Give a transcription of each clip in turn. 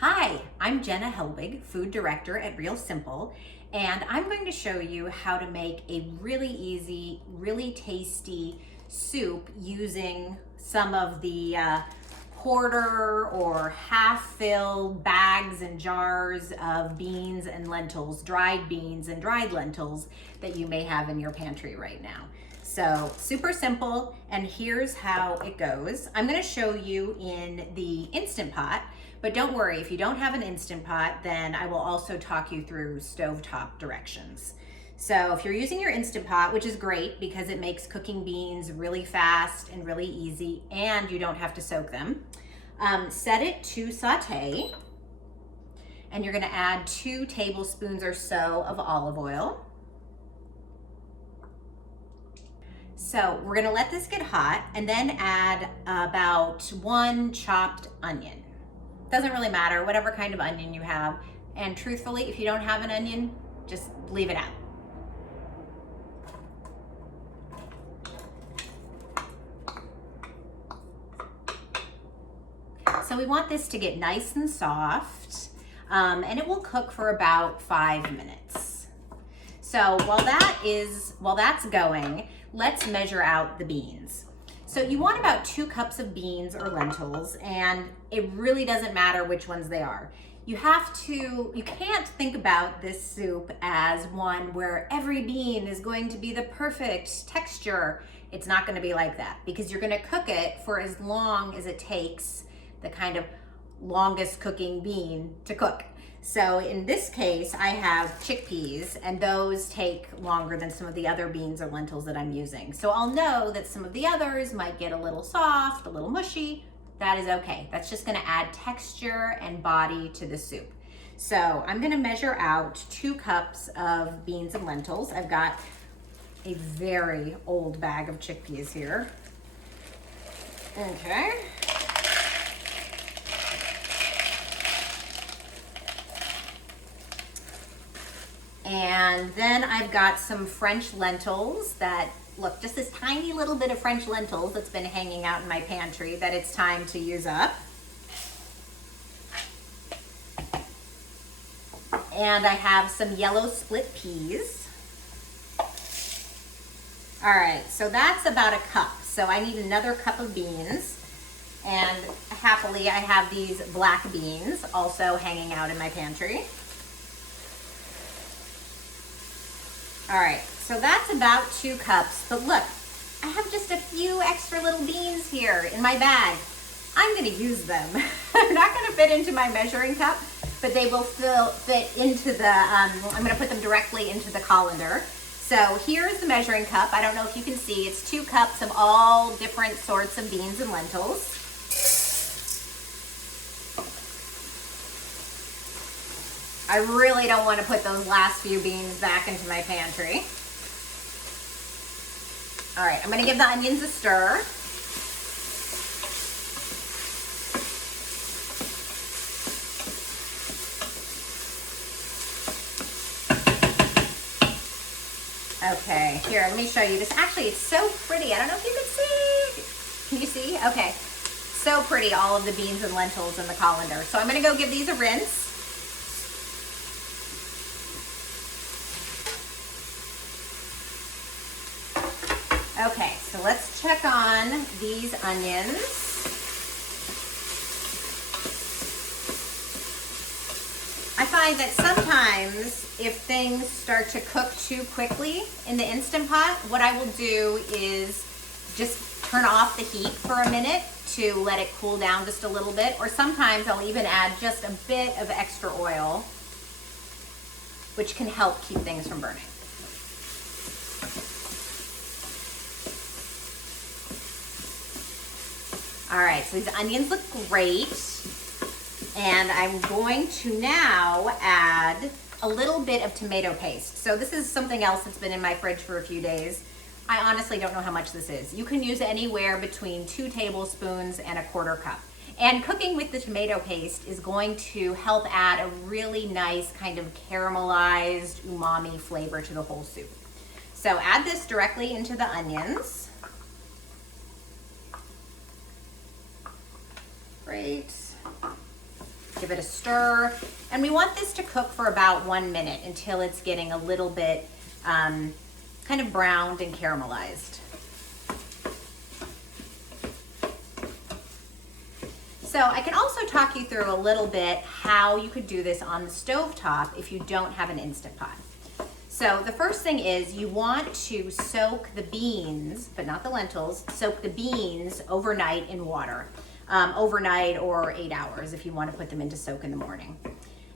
Hi, I'm Jenna Helbig, Food Director at Real Simple, and I'm going to show you how to make a really easy, really tasty soup using some of the quarter or half-filled bags and jars of beans and lentils, dried beans and dried lentils that you may have in your pantry right now. So super simple, and here's how it goes. I'm gonna show you in the Instant Pot, but don't worry, if you don't have an Instant Pot, then I will also talk you through stovetop directions. So if you're using your Instant Pot, which is great because it makes cooking beans really fast and really easy, and you don't have to soak them, set it to saute, and you're gonna add 2 tablespoons or so of olive oil. So we're gonna let this get hot and then add about 1 chopped onion. Doesn't really matter, whatever kind of onion you have. And truthfully, if you don't have an onion, just leave it out. So we want this to get nice and soft, and it will cook for about 5 minutes. So while that's going, let's measure out the beans. So you want about 2 cups of beans or lentils, and it really doesn't matter which ones they are. You can't think about this soup as one where every bean is going to be the perfect texture. It's not gonna be like that because you're gonna cook it for as long as it takes the kind of longest cooking bean to cook. So in this case, I have chickpeas, and those take longer than some of the other beans or lentils that I'm using. So I'll know that some of the others might get a little soft, a little mushy. That is okay. That's just gonna add texture and body to the soup. So I'm gonna measure out 2 cups of beans and lentils. I've got a very old bag of chickpeas here. Okay. And then I've got some French lentils that, look, just this tiny little bit of French lentils that's been hanging out in my pantry that it's time to use up. And I have some yellow split peas. All right, so that's about a cup. So I need another cup of beans. And happily, I have these black beans also hanging out in my pantry. All right, so that's about 2 cups, but look, I have just a few extra little beans here in my bag. I'm gonna use them. They're not gonna fit into my measuring cup, but they will fit into the, I'm gonna put them directly into the colander. So here's the measuring cup. I don't know if you can see, it's 2 cups of all different sorts of beans and lentils. I really don't want to put those last few beans back into my pantry. All right, I'm going to give the onions a stir. Okay, here, let me show you this. Actually, it's so pretty. I don't know if you can see. Can you see? Okay, so pretty, all of the beans and lentils in the colander. So I'm going to go give these a rinse. Okay, so let's check on these onions. I find that sometimes if things start to cook too quickly in the Instant Pot, what I will do is just turn off the heat for a minute to let it cool down just a little bit, or sometimes I'll even add just a bit of extra oil, which can help keep things from burning. All right, so these onions look great. And I'm going to now add a little bit of tomato paste. So this is something else that's been in my fridge for a few days. I honestly don't know how much this is. You can use anywhere between 2 tablespoons and a 1/4 cup. And cooking with the tomato paste is going to help add a really nice kind of caramelized umami flavor to the whole soup. So add this directly into the onions. Great. Give it a stir. And we want this to cook for about 1 minute until it's getting a little bit kind of browned and caramelized. So I can also talk you through a little bit how you could do this on the stovetop if you don't have an Instant Pot. So the first thing is you want to soak the beans, but not the lentils, soak the beans overnight in water. Overnight or 8 hours if you want to put them into soak in the morning.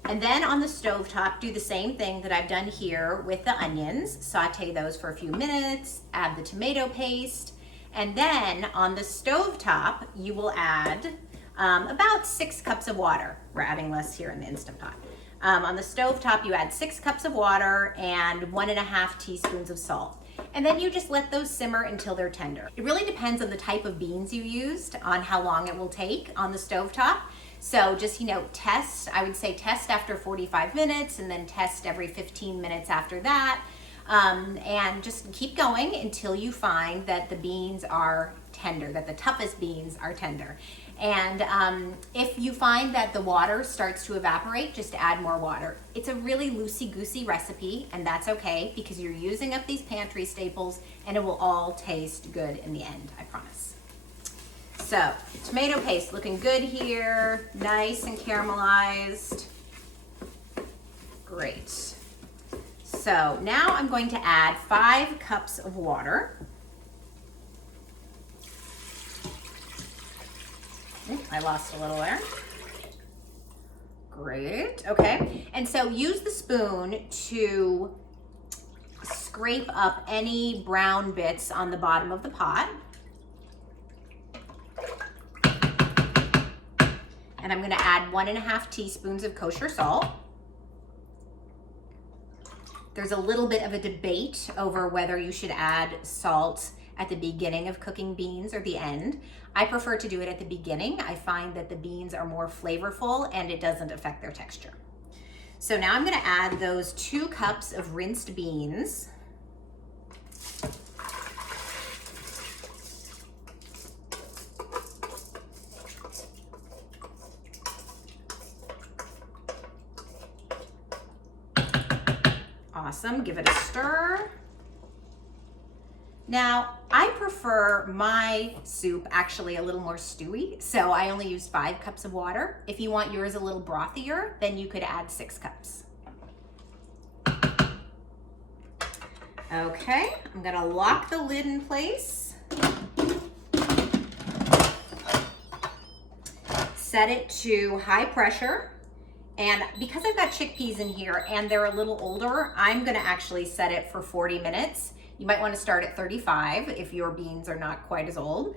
And then on the stovetop, do the same thing that I've done here with the onions. Saute those for a few minutes, add the tomato paste, and then on the stovetop, you will add about 6 cups of water. We're adding less here in the Instant Pot. On the stovetop, you add 6 cups of water and 1.5 teaspoons of salt. And then you just let those simmer until they're tender. It really depends on the type of beans you used on how long it will take on the stovetop. So just, test, I would say test after 45 minutes and then test every 15 minutes after that. And just keep going until you find that the beans are tender, that the toughest beans are tender. And if you find that the water starts to evaporate, just add more water. It's a really loosey-goosey recipe, and that's okay because you're using up these pantry staples and it will all taste good in the end, I promise. So, tomato paste looking good here, nice and caramelized. Great. So now I'm going to add 5 cups of water. I lost a little there. Great, okay. And so use the spoon to scrape up any brown bits on the bottom of the pot. And I'm gonna add 1.5 teaspoons of kosher salt. There's a little bit of a debate over whether you should add salt at the beginning of cooking beans or the end. I prefer to do it at the beginning. I find that the beans are more flavorful and it doesn't affect their texture. So now I'm gonna add those 2 cups of rinsed beans. Awesome, give it a stir. Now, I prefer my soup actually a little more stewy, so I only use 5 cups of water. If you want yours a little brothier, then you could add 6 cups. Okay, I'm gonna lock the lid in place. Set it to high pressure. And because I've got chickpeas in here and they're a little older, I'm gonna actually set it for 40 minutes. You might want to start at 35 if your beans are not quite as old.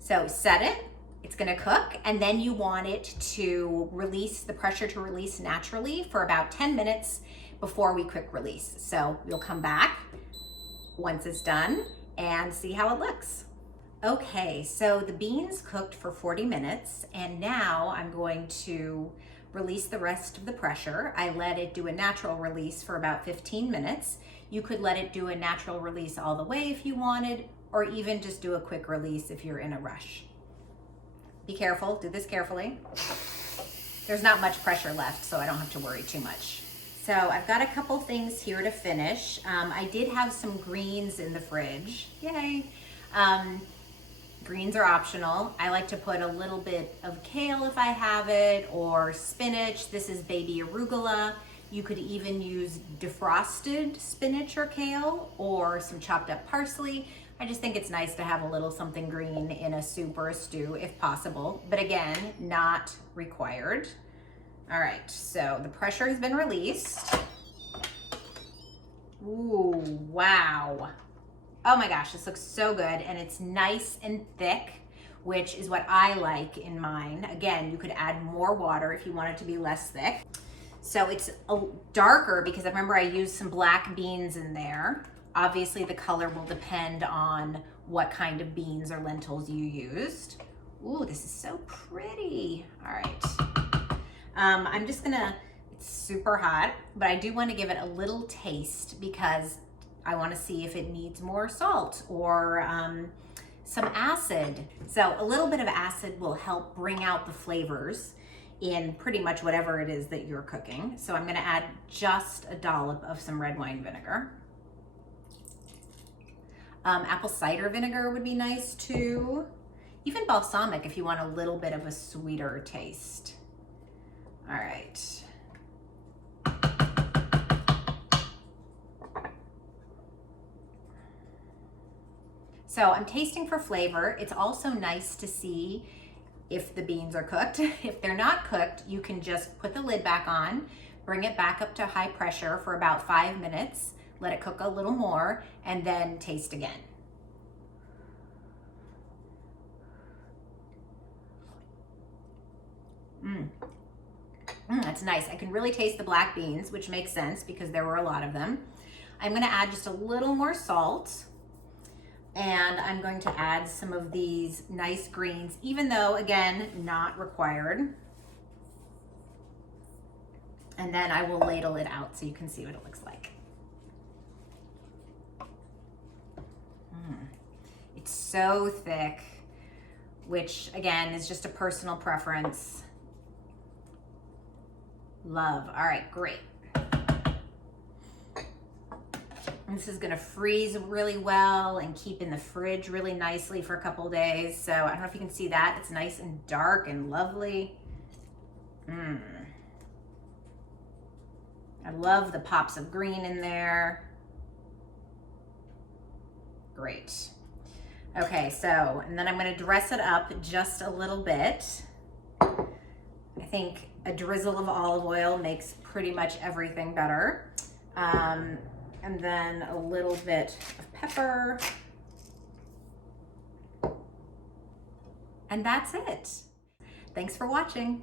So set it, it's gonna cook, and then you want it to release, the pressure to release naturally for about 10 minutes before we quick release. So you'll come back once it's done and see how it looks. Okay, so the beans cooked for 40 minutes, and now I'm going to release the rest of the pressure. I let it do a natural release for about 15 minutes. You could let it do a natural release all the way if you wanted, or even just do a quick release if you're in a rush. Be careful, do this carefully. There's not much pressure left, so I don't have to worry too much. So I've got a couple things here to finish. I did have some greens in the fridge, yay. Greens are optional. I like to put a little bit of kale if I have it, or spinach. This is baby arugula. You could even use defrosted spinach or kale, or some chopped up parsley. I just think it's nice to have a little something green in a soup or a stew if possible, but again, not required. All right, so the pressure has been released. Ooh, wow. Oh my gosh, this looks so good, and it's nice and thick, which is what I like in mine. Again, you could add more water if you want it to be less thick. So it's darker because I remember I used some black beans in there. Obviously the color will depend on what kind of beans or lentils you used. Ooh, this is so pretty. All right. I'm just gonna, it's super hot, but I do want to give it a little taste because I want to see if it needs more salt or some acid. So a little bit of acid will help bring out the flavors in pretty much whatever it is that you're cooking. So I'm gonna add just a dollop of some red wine vinegar. Apple cider vinegar would be nice too. Even balsamic if you want a little bit of a sweeter taste. All right. So I'm tasting for flavor. It's also nice to see if the beans are cooked. If they're not cooked, you can just put the lid back on, bring it back up to high pressure for about 5 minutes, let it cook a little more, and then taste again. That's nice. I can really taste the black beans, which makes sense because there were a lot of them. I'm gonna add just a little more salt, and I'm going to add some of these nice greens, even though, again, not required. And then I will ladle it out so you can see what it looks like. It's so thick, which again is just a personal preference. Love. All right, great. And this is gonna freeze really well and keep in the fridge really nicely for a couple days. So I don't know if you can see that. It's nice and dark and lovely. I love the pops of green in there. Great. Okay, so, and then I'm gonna dress it up just a little bit. I think a drizzle of olive oil makes pretty much everything better. And then a little bit of pepper. And that's it. Thanks for watching.